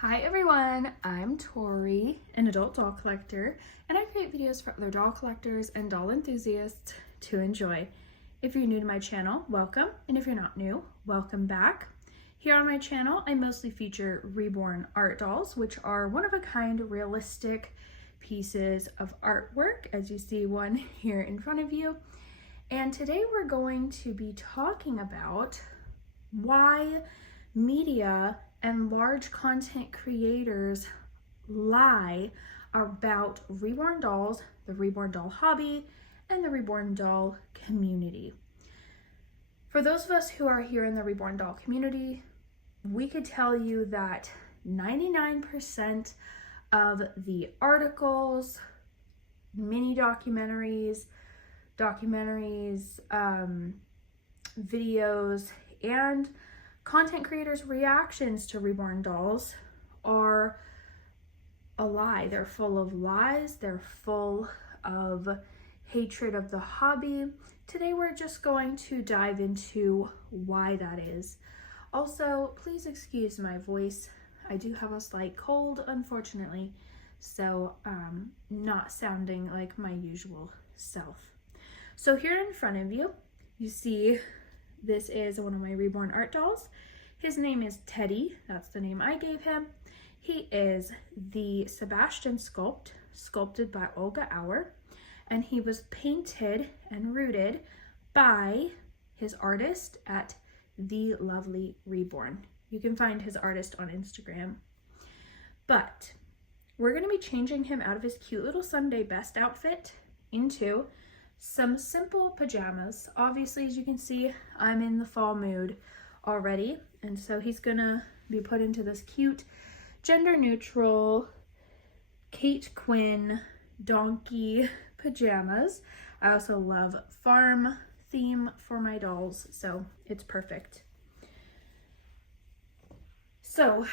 Hi everyone, I'm Tori, an adult doll collector, and I create videos for other doll collectors and doll enthusiasts to enjoy. If you're new to my channel, welcome, and if you're not new, welcome back. Here on my channel, I mostly feature Reborn art dolls, which are one-of-a-kind realistic pieces of artwork, as you see one here in front of you. And today we're going to be talking about why media and large content creators lie about reborn dolls, the reborn doll hobby, and the reborn doll community. For those of us who are here in the reborn doll community, we could tell you that 99% of the articles, mini documentaries, videos, and content creators' reactions to reborn dolls are a lie. They're full of lies. They're full of hatred of the hobby. Today we're just going to dive into why that is. Also, please excuse my voice. I do have a slight cold, unfortunately, so not sounding like my usual self. So here in front of you, you see this is one of my reborn art dolls. His name is Teddy. That's the name I gave him. He is the Sebastian sculpted by Olga Auer, and he was painted and rooted by his artist at The Lovely Reborn. You can find his artist on Instagram. But we're going to be changing him out of his cute little Sunday best outfit into some simple pajamas. Obviously, as you can see, I'm in the fall mood already, and so he's gonna be put into this cute gender neutral Kate Quinn donkey pajamas. I also love farm theme for my dolls, so it's perfect. So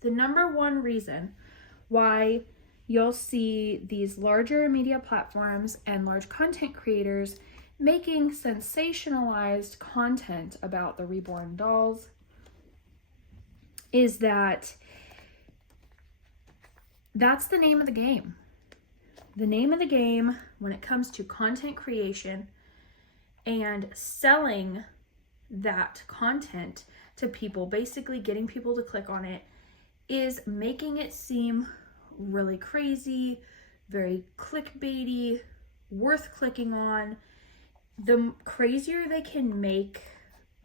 the number one reason why you'll see these larger media platforms and large content creators making sensationalized content about the reborn dolls is that that's the name of the game. The name of the game when it comes to content creation and selling that content to people, basically getting people to click on it, is making it seem really crazy, very clickbaity, worth clicking on. The crazier they can make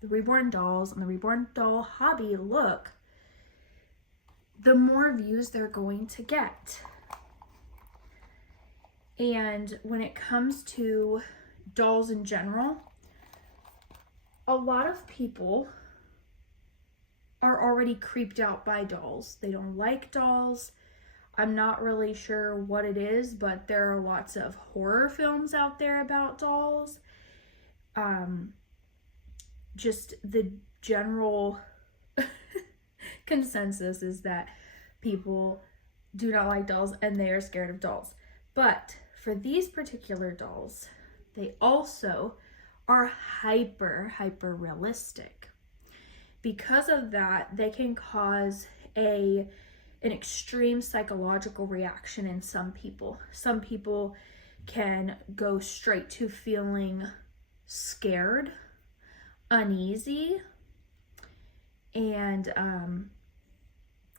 the reborn dolls and the reborn doll hobby look, the more views they're going to get. And when it comes to dolls in general, a lot of people are already creeped out by dolls. They don't like dolls. I'm not really sure what it is, but there are lots of horror films out there about dolls. Just the general consensus is that people do not like dolls and they are scared of dolls. But for these particular dolls, they also are hyper realistic. Because of that, they can cause an extreme psychological reaction in some people. Some people can go straight to feeling scared, uneasy, and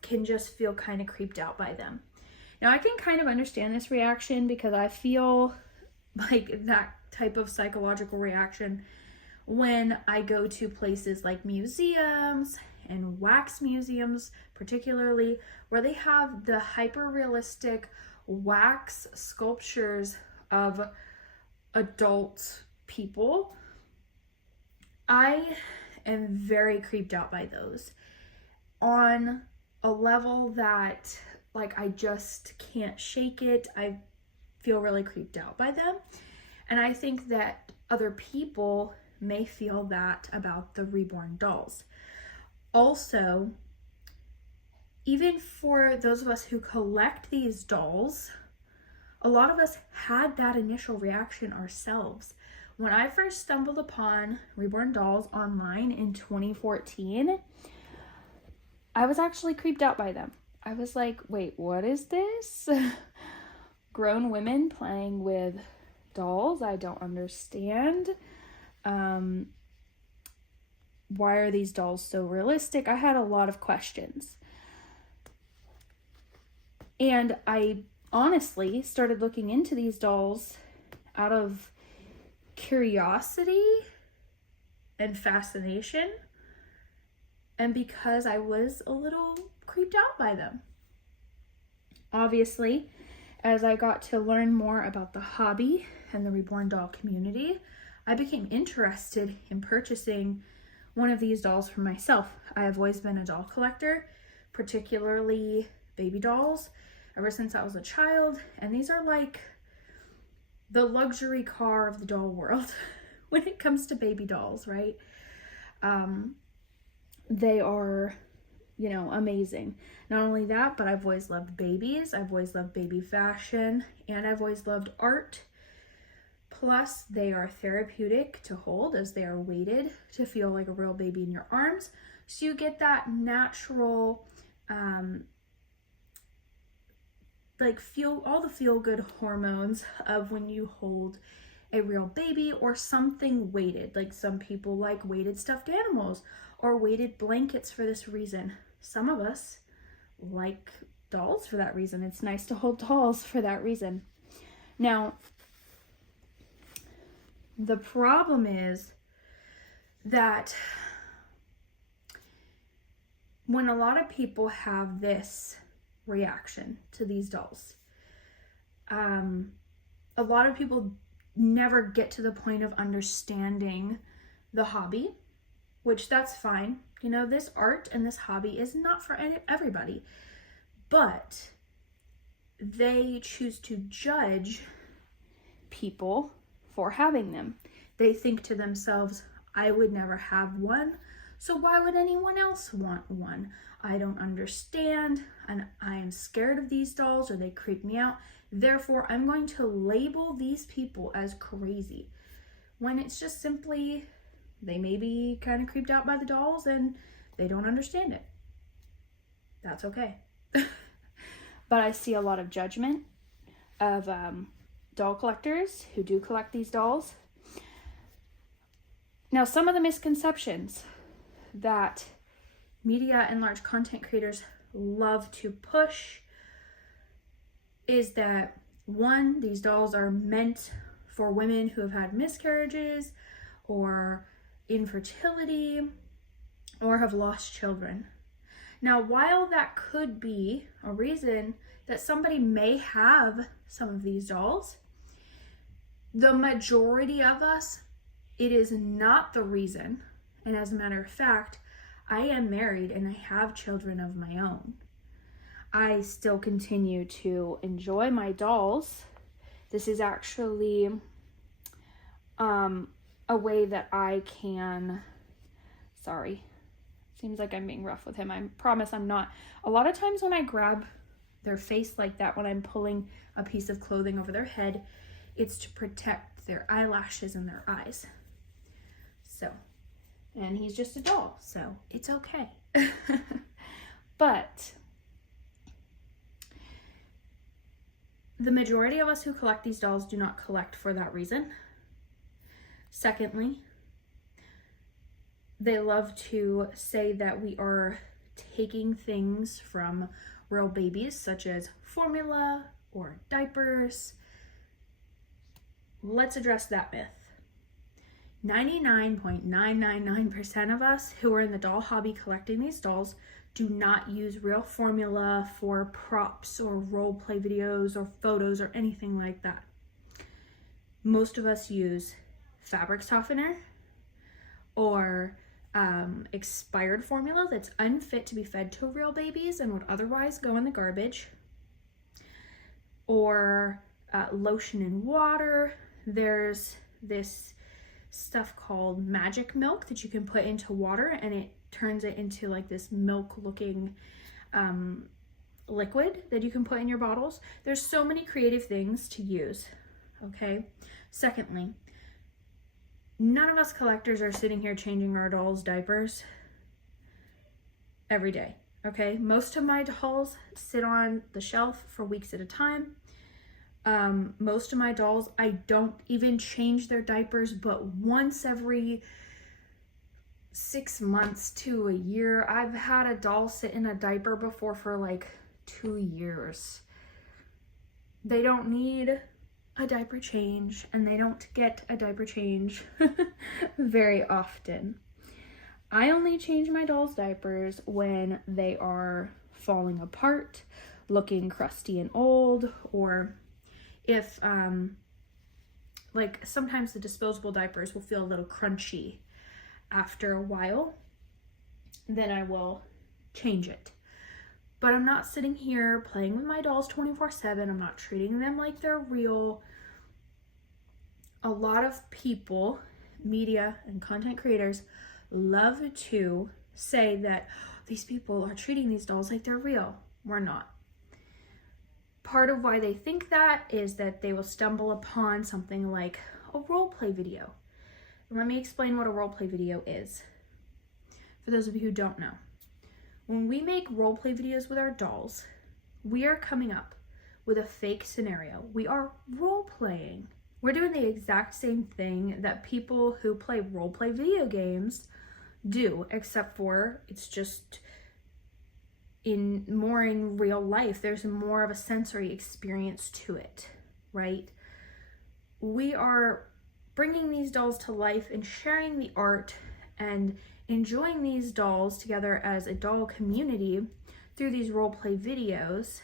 can just feel kind of creeped out by them. Now, I can kind of understand this reaction because I feel like that type of psychological reaction when I go to places like museums and wax museums, particularly, where they have the hyper-realistic wax sculptures of adult people. I am very creeped out by those on a level that, like, I just can't shake it. I feel really creeped out by them. And I think that other people may feel that about the reborn dolls. Also, even for those of us who collect these dolls, a lot of us had that initial reaction ourselves. When I first stumbled upon reborn dolls online in 2014, I was actually creeped out by them. I was like, wait, what is this? Grown women playing with dolls? I don't understand. Why are these dolls so realistic? I had a lot of questions. And I honestly started looking into these dolls out of curiosity and fascination, and because I was a little creeped out by them. Obviously, as I got to learn more about the hobby and the Reborn doll community, I became interested in purchasing one of these dolls for myself. I have always been a doll collector, particularly baby dolls, ever since I was a child, and these are like the luxury car of the doll world when it comes to baby dolls, right? They are, amazing. Not only that, but I've always loved babies. I've always loved baby fashion, and I've always loved art. Plus, they are therapeutic to hold as they are weighted to feel like a real baby in your arms. So you get that natural, all the feel-good hormones of when you hold a real baby or something weighted. Like some people like weighted stuffed animals or weighted blankets for this reason. Some of us like dolls for that reason. It's nice to hold dolls for that reason. Now, the problem is that when a lot of people have this reaction to these dolls, a lot of people never get to the point of understanding the hobby, which that's fine. This art and this hobby is not for everybody, but they choose to judge people for having them. They think to themselves, I would never have one, so why would anyone else want one? I don't understand, and I am scared of these dolls, or they creep me out. Therefore, I'm going to label these people as crazy, when it's just simply they may be kind of creeped out by the dolls and they don't understand it. That's okay. But I see a lot of judgment of doll collectors who do collect these dolls. Now, some of the misconceptions that media and large content creators love to push is that, one, these dolls are meant for women who have had miscarriages or infertility or have lost children. Now, while that could be a reason that somebody may have some of these dolls, the majority of us, it is not the reason. And as a matter of fact, I am married and I have children of my own. I still continue to enjoy my dolls. This is actually a way that I can, seems like I'm being rough with him. I promise I'm not. A lot of times when I grab their face like that, when I'm pulling a piece of clothing over their head, it's to protect their eyelashes and their eyes. So, and he's just a doll, so it's okay. But the majority of us who collect these dolls do not collect for that reason. Secondly, they love to say that we are taking things from real babies, such as formula or diapers. Let's address that myth. 99.999% of us who are in the doll hobby collecting these dolls do not use real formula for props or role play videos or photos or anything like that. Most of us use fabric softener or expired formula that's unfit to be fed to real babies and would otherwise go in the garbage, or lotion and water. There's this stuff called magic milk that you can put into water and it turns it into like this milk looking liquid that you can put in your bottles. There's so many creative things to use. Okay. Secondly, none of us collectors are sitting here changing our dolls' diapers every day. Okay, most of my dolls sit on the shelf for weeks at a time. Most of my dolls, I don't even change their diapers, but once every 6 months to a year. I've had a doll sit in a diaper before for like 2 years. They don't need a diaper change, and they don't get a diaper change very often. I only change my dolls' diapers when they are falling apart, looking crusty and old, or if like sometimes the disposable diapers will feel a little crunchy after a while, then I will change it. But I'm not sitting here playing with my dolls 24/7. I'm not treating them like they're real. A lot of people, media and content creators, love to say that these people are treating these dolls like they're real. We're not. Part of why they think that is that they will stumble upon something like a roleplay video. Let me explain what a roleplay video is, for those of you who don't know. When we make roleplay videos with our dolls, we are coming up with a fake scenario. We are role-playing. We're doing the exact same thing that people who play roleplay video games do, except for it's just in real life. There's more of a sensory experience to it, right? We are bringing these dolls to life and sharing the art and enjoying these dolls together as a doll community through these roleplay videos.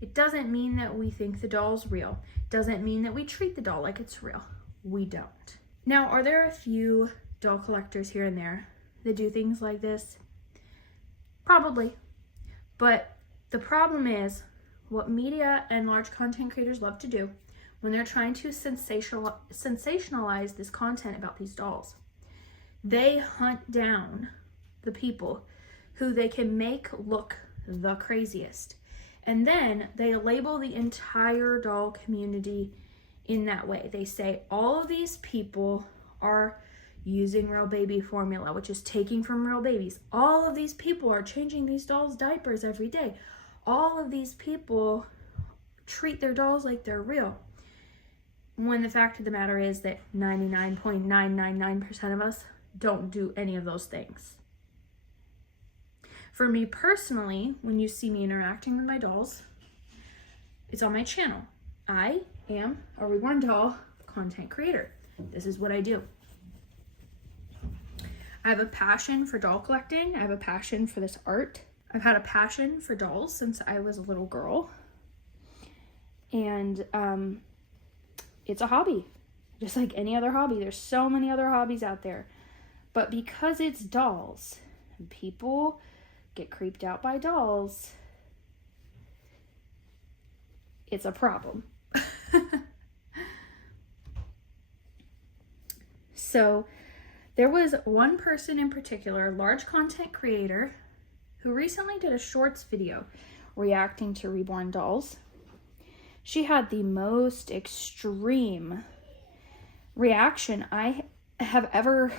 It doesn't mean that we think the doll's real. It doesn't mean that we treat the doll like it's real. We don't. Now, are there a few doll collectors here and there that do things like this? Probably. But the problem is, what media and large content creators love to do when they're trying to sensationalize this content about these dolls, they hunt down the people who they can make look the craziest. And then they label the entire doll community in that way. They say all of these people are using real baby formula, which is taking from real babies. All of these people are changing these dolls' diapers every day. All of these people treat their dolls like they're real. When the fact of the matter is that 99.999% of us don't do any of those things. For me personally, when you see me interacting with my dolls, it's on my channel. I am a Reborn doll content creator. This is what I do. I have a passion for doll collecting. I have a passion for this art. I've had a passion for dolls since I was a little girl. And it's a hobby, just like any other hobby. There's so many other hobbies out there. But because it's dolls, and people get creeped out by dolls, it's a problem. So there was one person in particular, a large content creator, who recently did a shorts video reacting to Reborn dolls. She had the most extreme reaction I have ever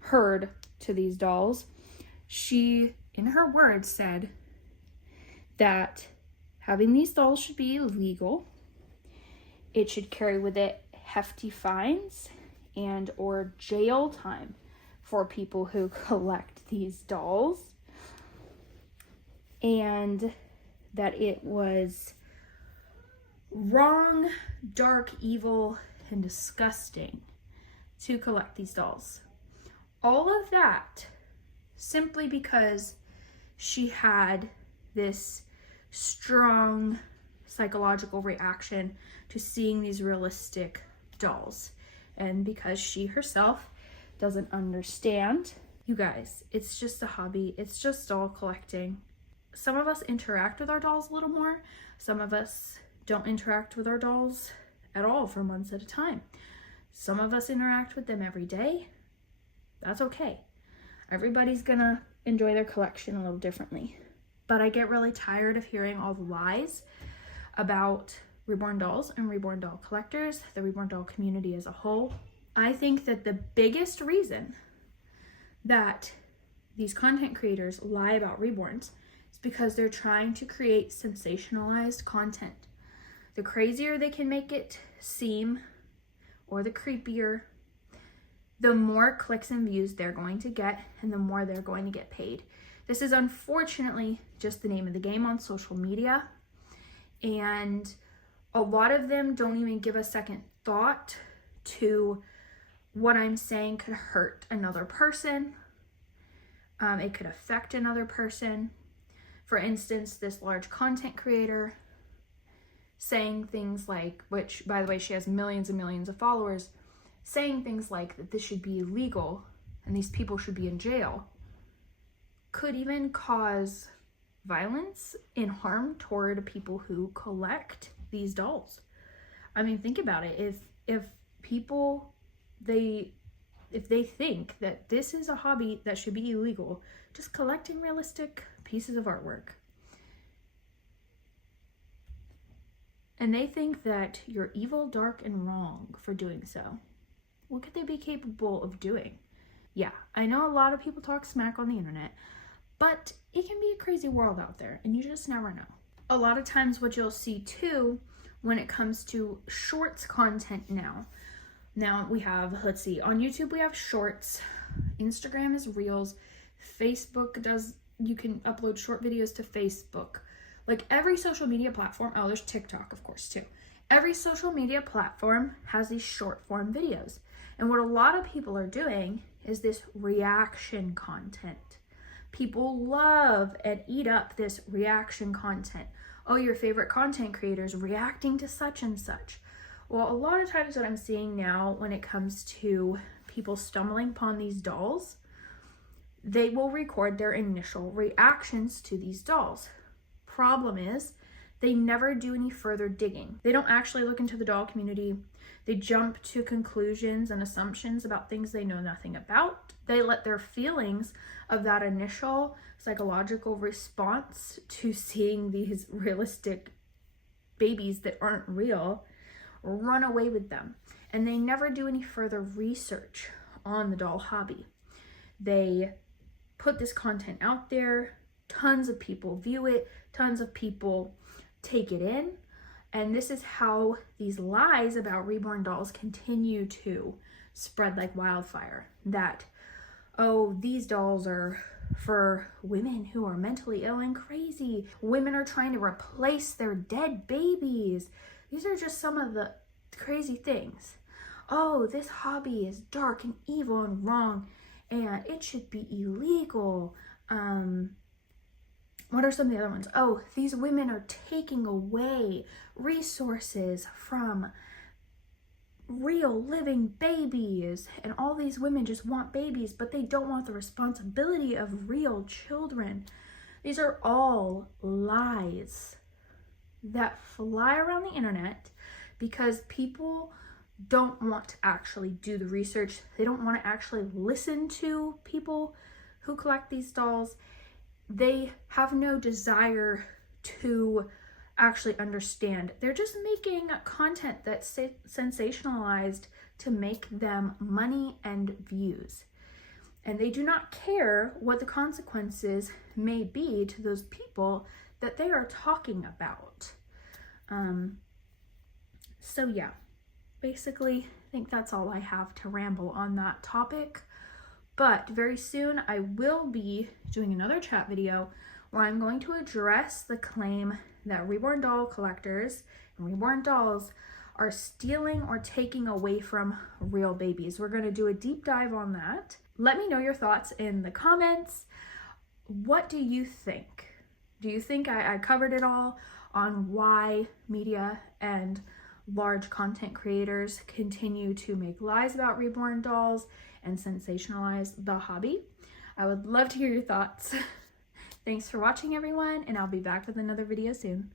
heard to these dolls. She, in her words, said that having these dolls should be illegal. It should carry with it hefty fines and or jail time for people who collect these dolls. And that it was wrong, dark, evil, and disgusting to collect these dolls. All of that simply because she had this strong psychological reaction to seeing these realistic dolls. And because she herself doesn't understand. You guys, it's just a hobby. It's just doll collecting. Some of us interact with our dolls a little more. Some of us don't interact with our dolls at all for months at a time. Some of us interact with them every day. That's okay. Everybody's gonna enjoy their collection a little differently. But I get really tired of hearing all the lies about Reborn dolls and Reborn doll collectors, the Reborn doll community as a whole. I think that the biggest reason that these content creators lie about reborns is because they're trying to create sensationalized content. The crazier they can make it seem, or the creepier, the more clicks and views they're going to get, and the more they're going to get paid. This is unfortunately just the name of the game on social media, and a lot of them don't even give a second thought to what I'm saying could hurt another person. It could affect another person. For instance, this large content creator saying things like, which by the way, she has millions and millions of followers, saying things like that this should be illegal and these people should be in jail, could even cause violence and harm toward people who collect these dolls. I mean, think about it. If people, if they think that this is a hobby that should be illegal, just collecting realistic pieces of artwork, and they think that you're evil, dark, and wrong for doing so, what could they be capable of doing? Yeah, I know a lot of people talk smack on the internet, but it can be a crazy world out there, and you just never know. A lot of times what you'll see too when it comes to shorts content now we have, let's see, on YouTube we have shorts, Instagram is reels, Facebook does, you can upload short videos to Facebook. Like every social media platform, oh, there's TikTok, of course, too. Every social media platform has these short form videos. And what a lot of people are doing is this reaction content. People love and eat up this reaction content. Oh, your favorite content creators reacting to such and such. Well, a lot of times what I'm seeing now when it comes to people stumbling upon these dolls, they will record their initial reactions to these dolls. Problem is, they never do any further digging. They don't actually look into the doll community. They jump to conclusions and assumptions about things they know nothing about. They let their feelings of that initial psychological response to seeing these realistic babies that aren't real run away with them. And they never do any further research on the doll hobby. They put this content out there, tons of people view it, tons of people take it in, and this is how these lies about reborn dolls continue to spread like wildfire. That, oh, these dolls are for women who are mentally ill and crazy. Women are trying to replace their dead babies. These are just some of the crazy things. Oh, this hobby is dark and evil and wrong, and it should be illegal. What are some of the other ones? Oh, these women are taking away resources from real living babies, and all these women just want babies, but they don't want the responsibility of real children. These are all lies that fly around the internet because people don't want to actually do the research. They don't want to actually listen to people who collect these dolls. They have no desire to actually understand. They're just making content that's sensationalized to make them money and views. And they do not care what the consequences may be to those people that they are talking about. So yeah, basically, I think that's all I have to ramble on that topic. But very soon I will be doing another chat video where I'm going to address the claim that reborn doll collectors and reborn dolls are stealing or taking away from real babies. We're going to do a deep dive on that. Let me know your thoughts in the comments. What do you think? Do you think I covered it all on why media and large content creators continue to make lies about reborn dolls and sensationalize the hobby? I would love to hear your thoughts. Thanks for watching, everyone, and I'll be back with another video soon.